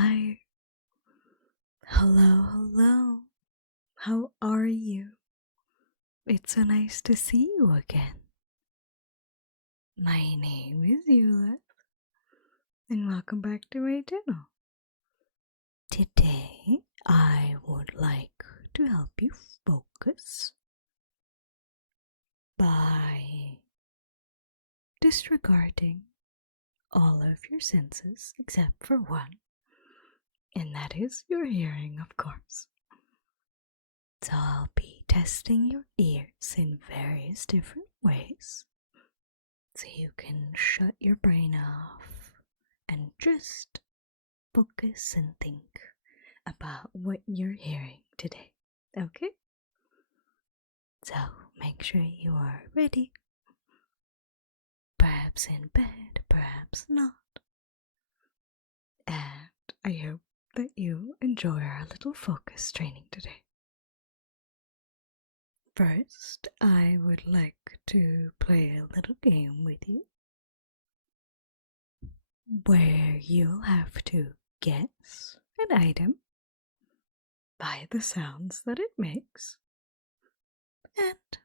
Hi. Hello, hello. How are you? It's so nice to see you again. My name is Yuulith, and welcome back to my channel. Today, I would like to help you focus by disregarding all of your senses except for one, and that is your hearing, of course. So I'll be testing your ears in various different ways so you can shut your brain off and just focus and think about what you're hearing today, okay? So make sure you are ready. Perhaps in bed, perhaps not. And I hope that you enjoy our little focus training today. First, I would like to play a little game with you where you'll have to guess an item by the sounds that it makes, and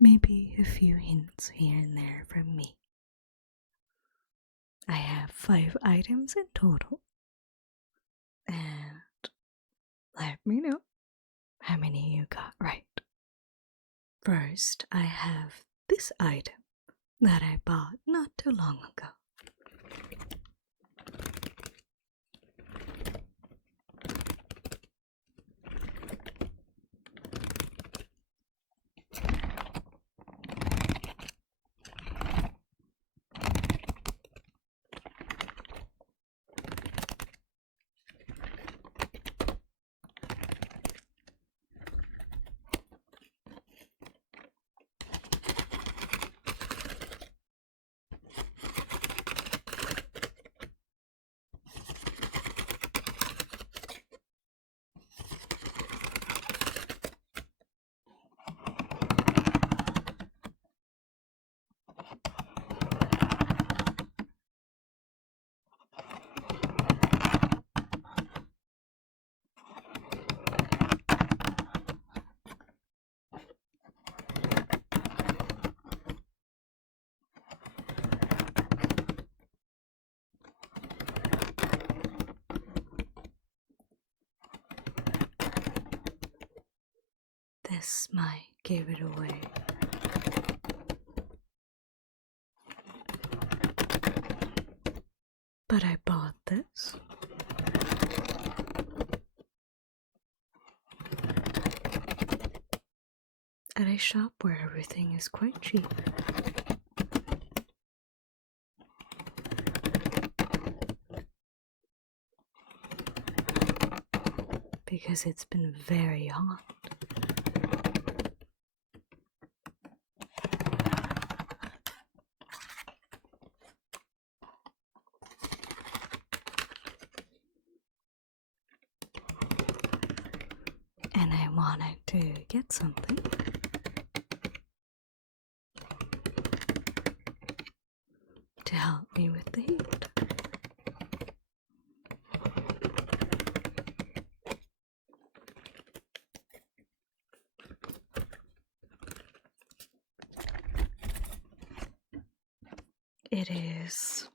maybe a few hints here and there from me. I have 5 items in total, and let me know how many you got right. First, I have this item that I bought not too long ago. This might give it away. But I bought this at a shop where everything is quite cheap. Because it's been very hot. And I wanted to get something to help me with the heat. It is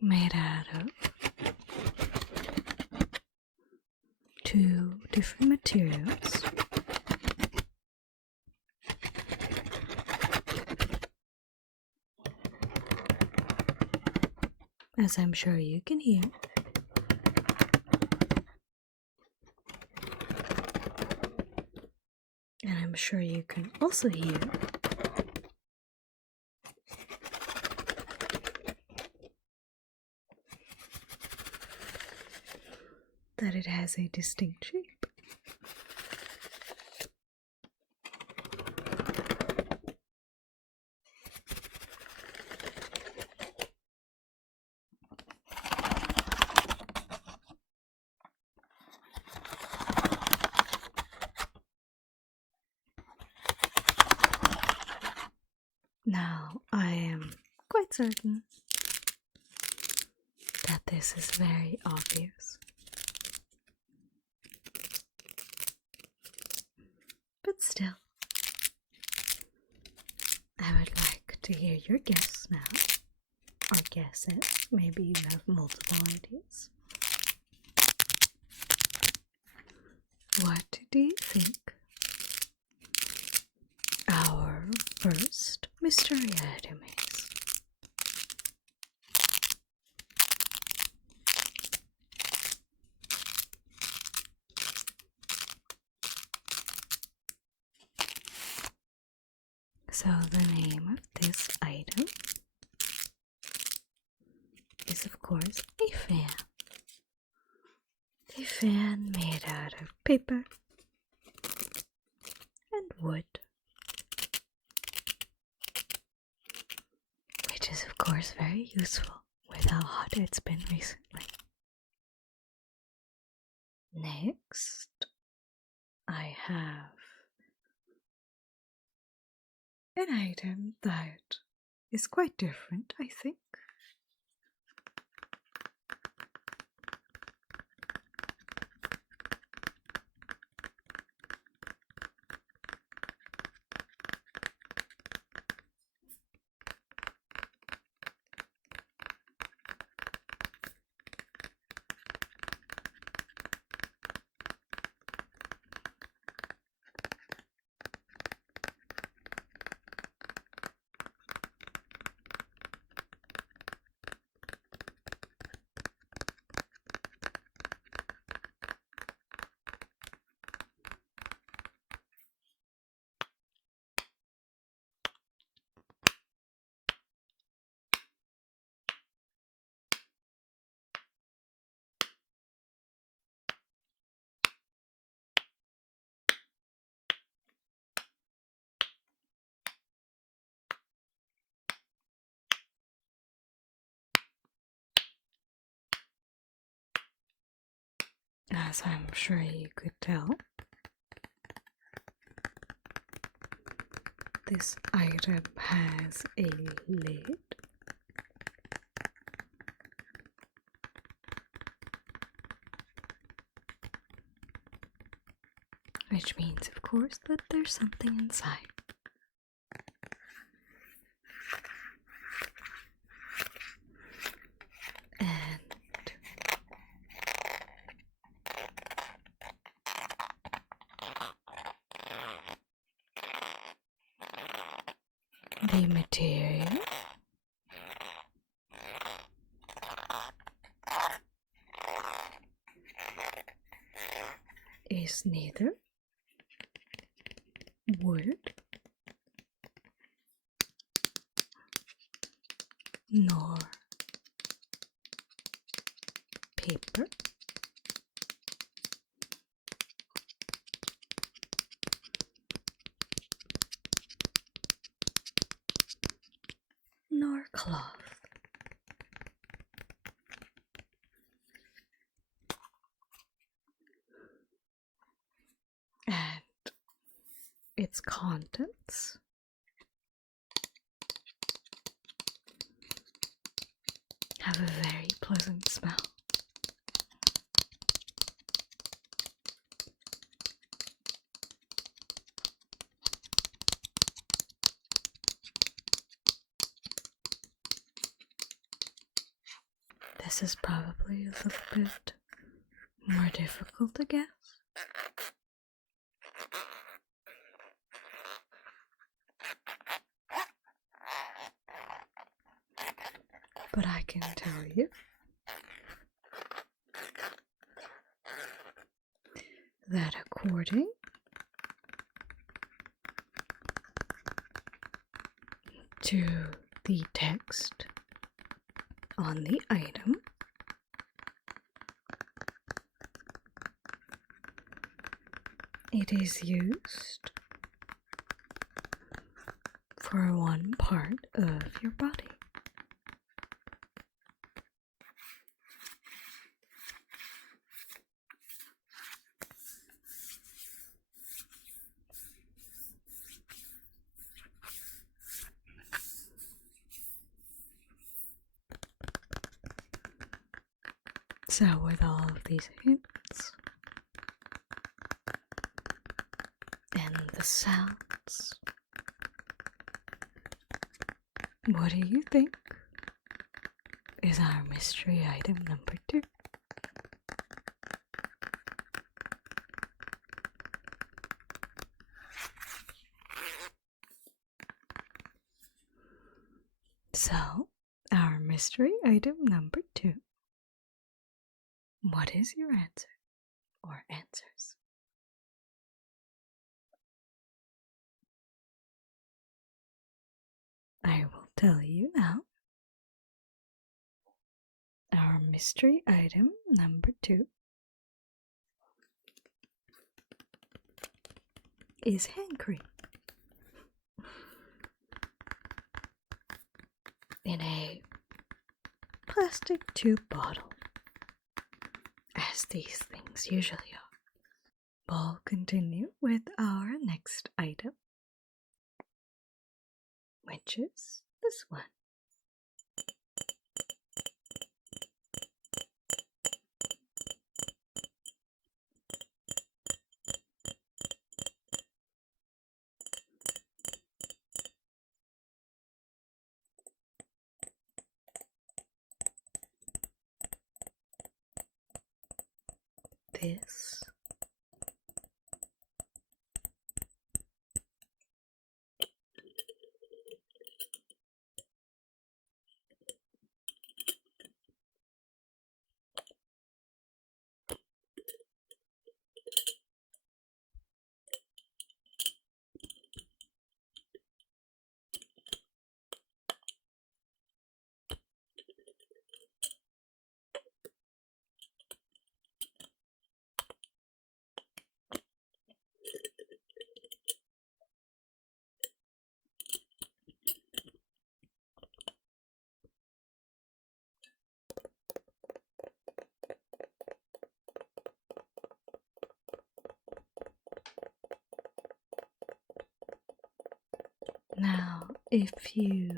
made out of 2 different materials. As I'm sure you can hear. And I'm sure you can also hear that it has a distinct shape. Now, I am quite certain that this is very obvious. But still, I would like to hear your guess now. Or guesses. Maybe you have multiple ideas. What do you think our first mystery item is? So the name of this item is, of course, a fan. A fan made out of paper and wood, which is, of course, very useful with how hot it's been recently. Next, I have an item that is quite different, I think. As I'm sure you could tell, this item has a lid. Which means, of course, that there's something inside. The material is neither wood nor paper, nor cloth. And its contents have a very pleasant smell. This is probably a little bit more difficult to guess. But I can tell you that according to the text on the item, it is used for one part of your body. So, with all of these hints and the sounds, what do you think is our mystery item number 2? So, our mystery item number 2. What is your answer or answers? I will tell you now. Our mystery item number 2 is hand cream in a plastic tube bottle, as these things usually are. We'll continue with our next item, which is this one. This Now, if you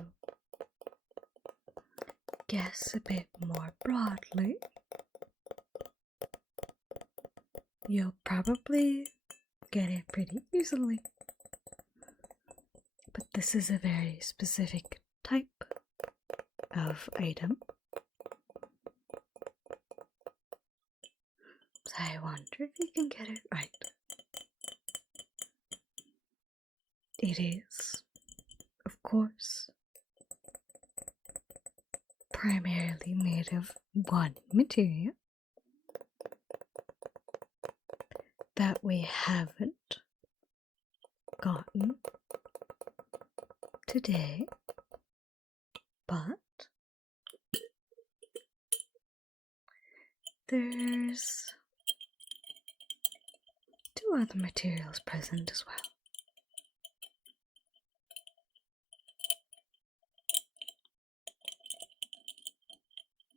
guess a bit more broadly, you'll probably get it pretty easily. But this is a very specific type of item. So I wonder if you can get it right. It is, of course, primarily made of one material that we haven't gotten today, but there's 2 other materials present as well.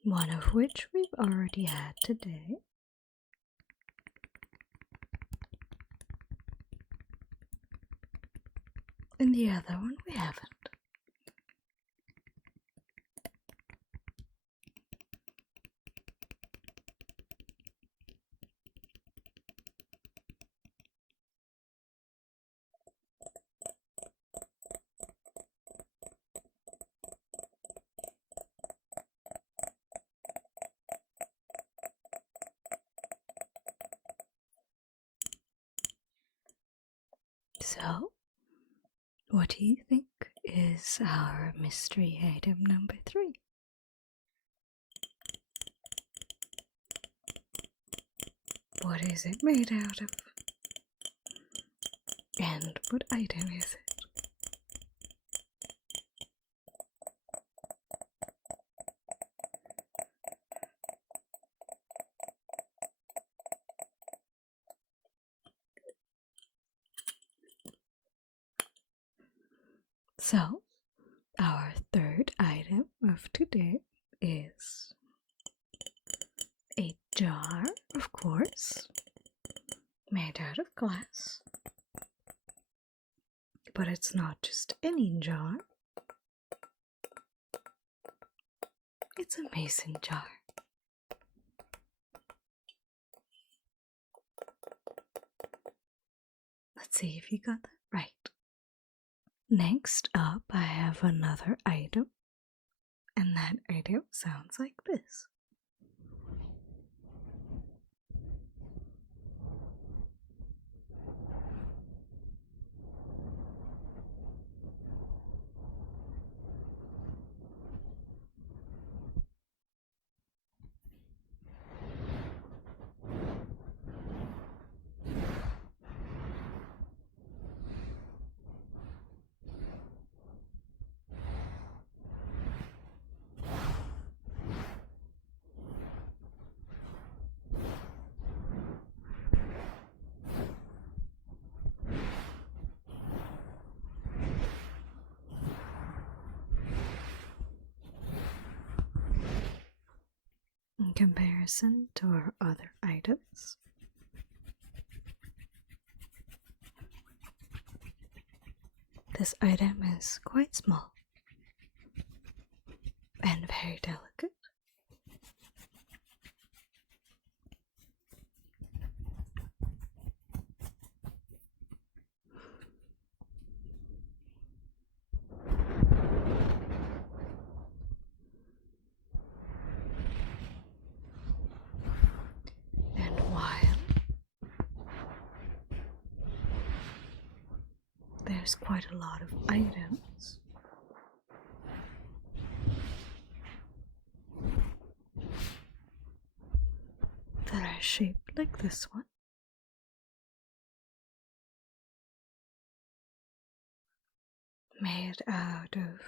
One of which we've already had today, and the other one we haven't. So, what do you think is our mystery item number 3? What is it made out of? And what item is it? So, our third item of today is a jar, of course, made out of glass. But it's not just any jar. It's a mason jar. Let's see if you got that right. Next up, I have another item, and that item sounds like this. In comparison to our other items, this item is quite small and very delicate. There's quite a lot of items. That are shaped like this one. Made out of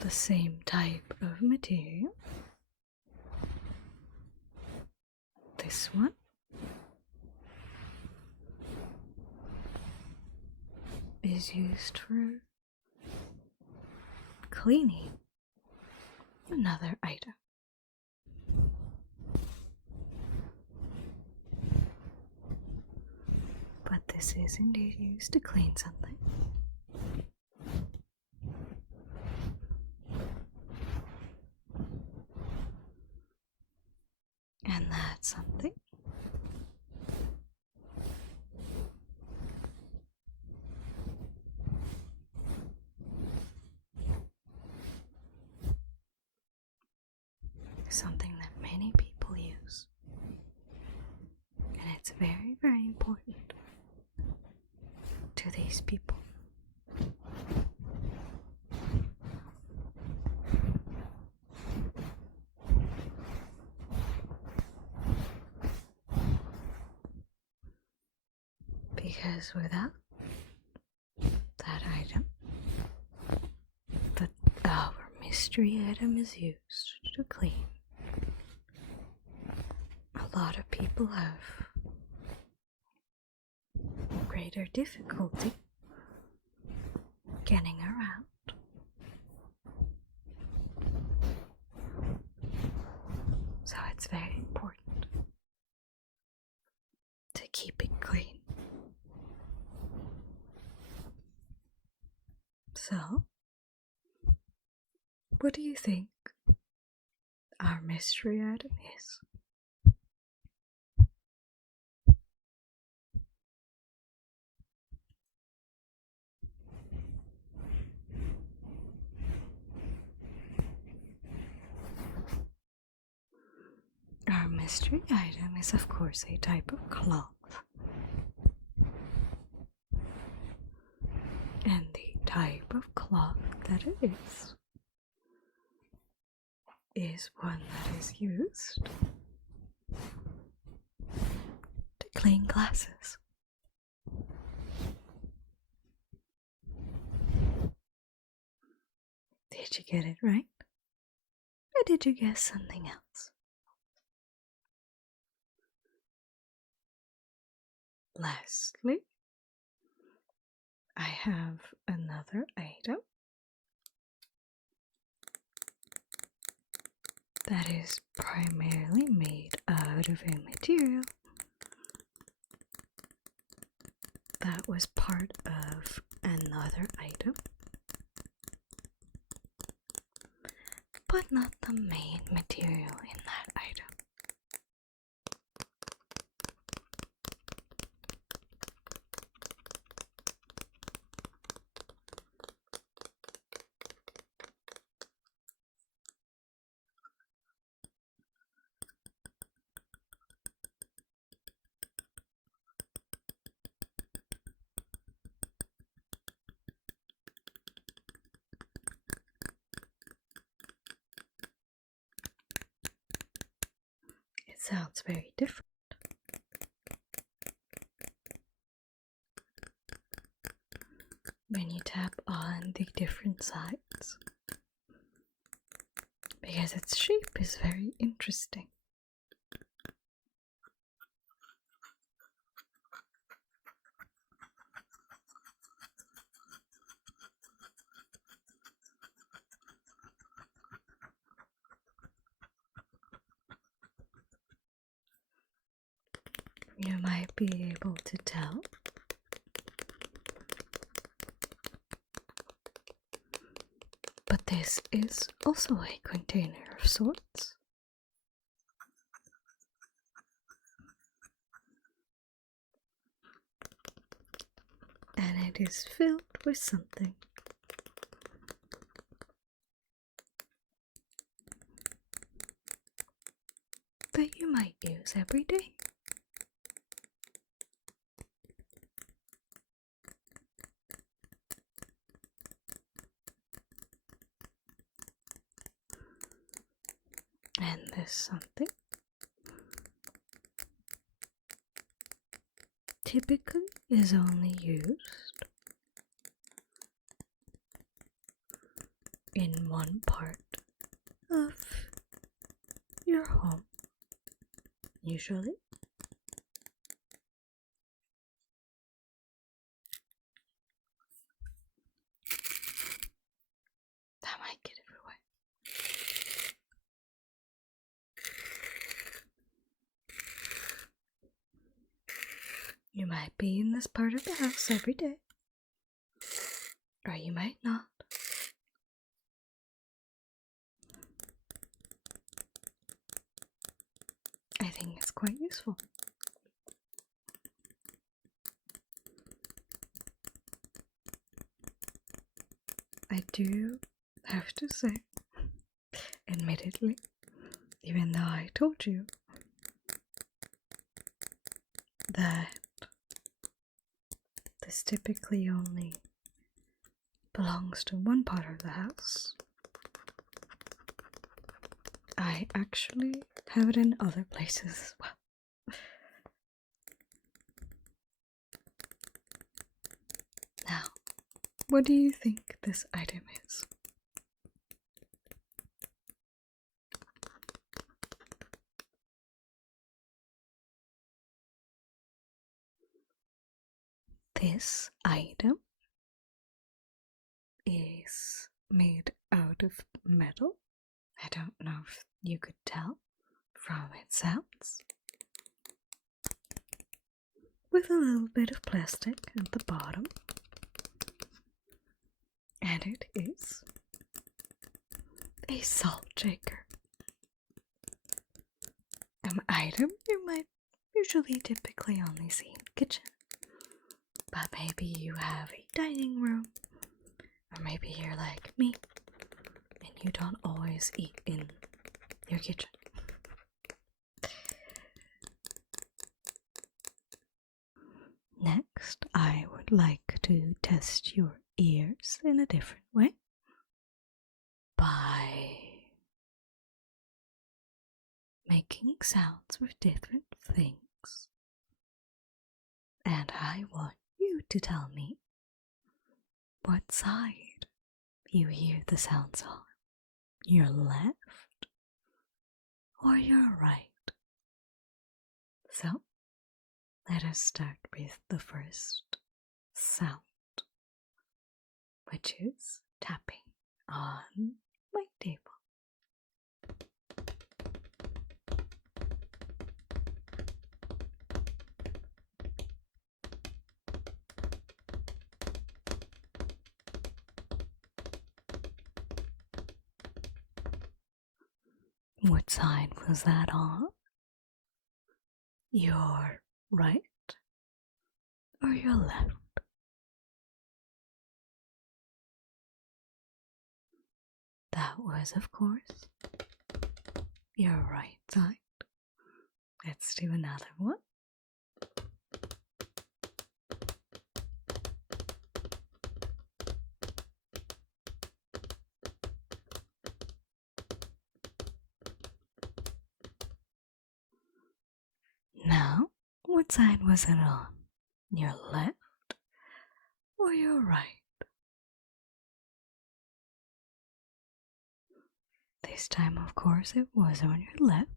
the same type of material. This one. Is used for cleaning another item. But this is indeed used to clean something. And that's something. Something that many people use, and it's very, very important to these people. Because without that item, our mystery item is used to clean. A lot of people have greater difficulty getting around. So it's very important to keep it clean. So, what do you think our mystery item is? Our mystery item is, of course, a type of cloth. And the type of cloth that it is one that is used to clean glasses. Did you get it right? Or did you guess something else? Lastly, I have another item that is primarily made out of a material that was part of another item, but not the main material in that item. sounds very different. When you tap on the different sides, because its shape is very interesting. You might be able to tell but this is also a container of sorts. And it is filled with something. That you might use every day. And this something typically is only used in one part of your home, usually. That might get everywhere. You might be in this part of the house every day, or you might not. I think it's quite useful. I do have to say, admittedly, even though I told you that this typically only belongs to one part of the house, I actually have it in other places as well. Now, what do you think this item is? This item is made out of metal. I don't know if you could tell from its sounds. With a little bit of plastic at the bottom. And it is a salt shaker. An item you might usually typically only see in the kitchen. But maybe you have a dining room, or maybe you're like me, and you don't always eat in your kitchen. Next, I would like to test your ears in a different way by making sounds with different things. And I want you to tell me what side you hear the sounds on. Your left or your right? So, let us start with the first sound, which is tapping on my table. What side was that on? Your right or your left? That was, of course, your right side. Let's do another one. Now, what side was it on? Your left or your right? This time, of course, it was on your left.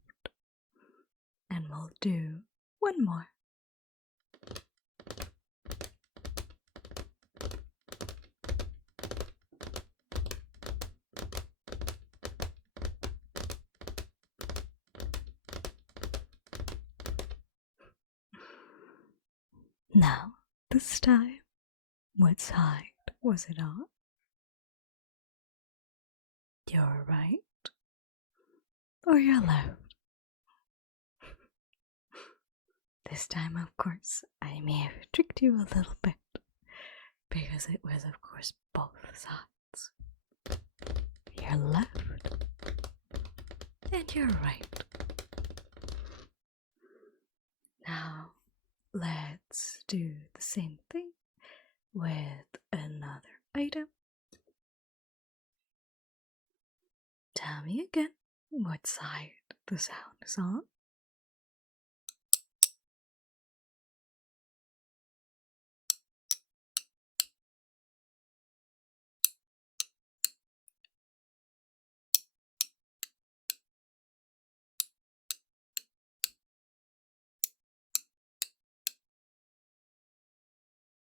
And we'll do one more. Now, this time, what side was it on? Your right or your left? This time, of course, I may have tricked you a little bit, because it was, of course, both sides. Your left and your right. Now, let's do the same thing with another item. Tell me again what side the sound is on.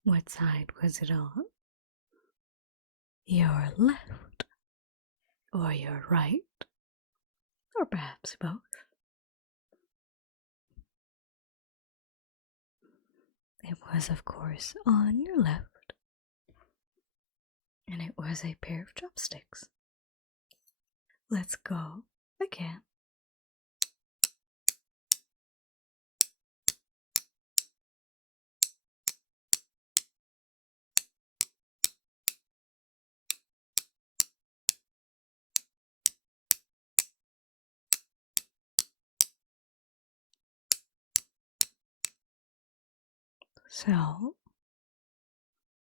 What side was it on? Your left or your right? Or perhaps both? It was, of course, on your left, and it was a pair of chopsticks. Let's go again. So,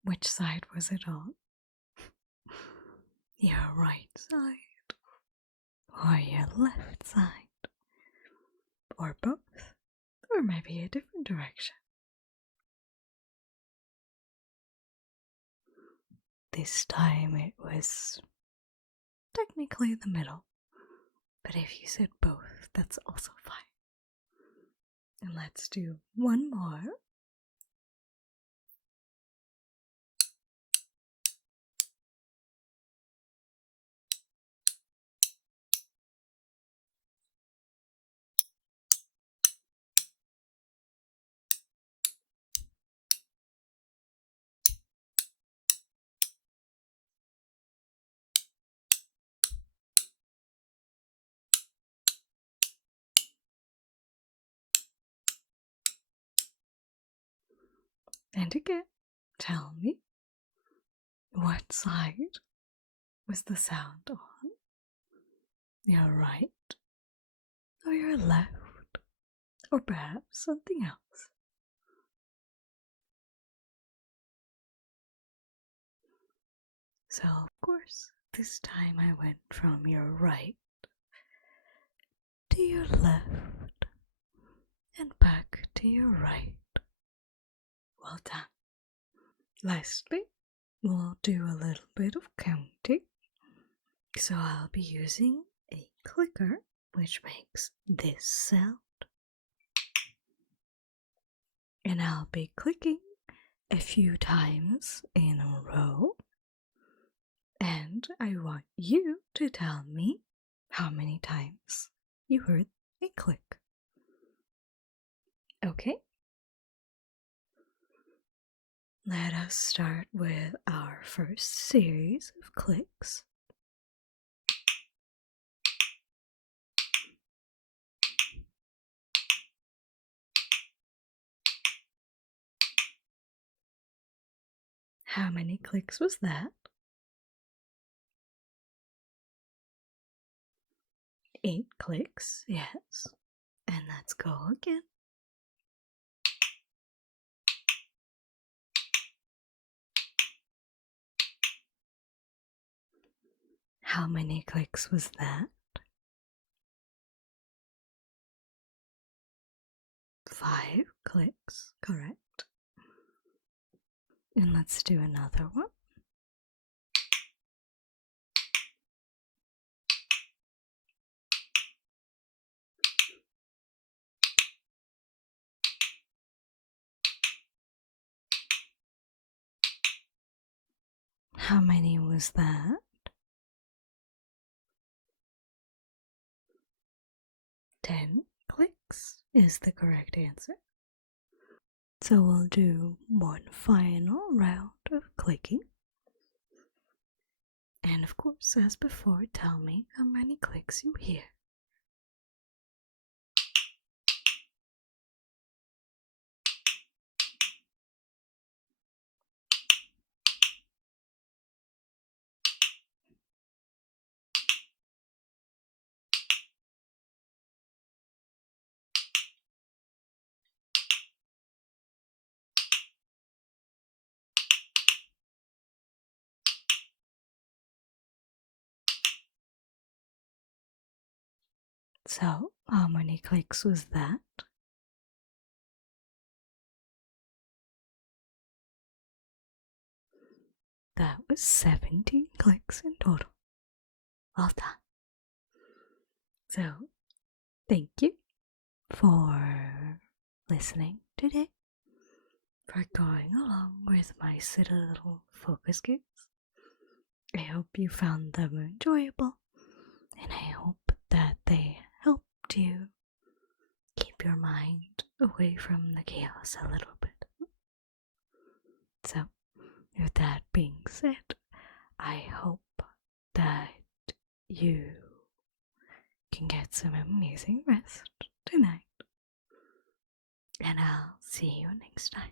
which side was it on? Your right side or your left side? Or both? Or maybe a different direction? This time it was technically the middle, but if you said both, that's also fine. And let's do one more. And again, tell me, what side was the sound on? Your right or your left? Or perhaps something else? So, of course, this time I went from your right to your left and back to your right. Well done. Lastly, we'll do a little bit of counting. So I'll be using a clicker which makes this sound. And I'll be clicking a few times in a row. And I want you to tell me how many times you heard a click. Okay? Let us start with our first series of clicks. How many clicks was that? 8 clicks, yes. And let's go again. How many clicks was that? 5 clicks, correct? And let's do another one. How many was that? 10 clicks is the correct answer. So we'll do one final round of clicking. And of course, as before, tell me how many clicks you hear. So, how many clicks was that? That was 17 clicks in total. Well done. So, thank you for listening today, for going along with my silly little focus games. I hope you found them enjoyable, and I hope that they helped you keep your mind away from the chaos a little bit. So, with that being said, I hope that you can get some amazing rest tonight. And I'll see you next time.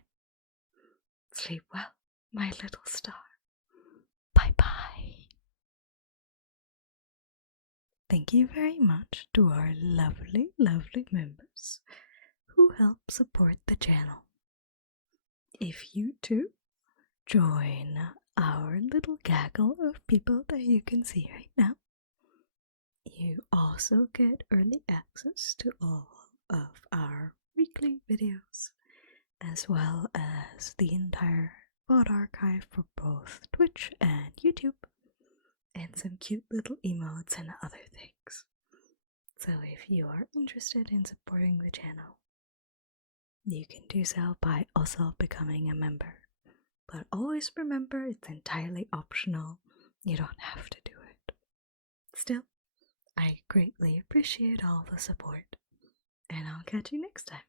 Sleep well, my little star. Bye bye. Thank you very much to our lovely, lovely members who help support the channel. If you too join our little gaggle of people that you can see right now, you also get early access to all of our weekly videos, as well as the entire VOD archive for both Twitch and YouTube, and some cute little emotes and other things. So if you are interested in supporting the channel, you can do so by also becoming a member. But always remember, it's entirely optional. You don't have to do it. Still, I greatly appreciate all the support, and I'll catch you next time.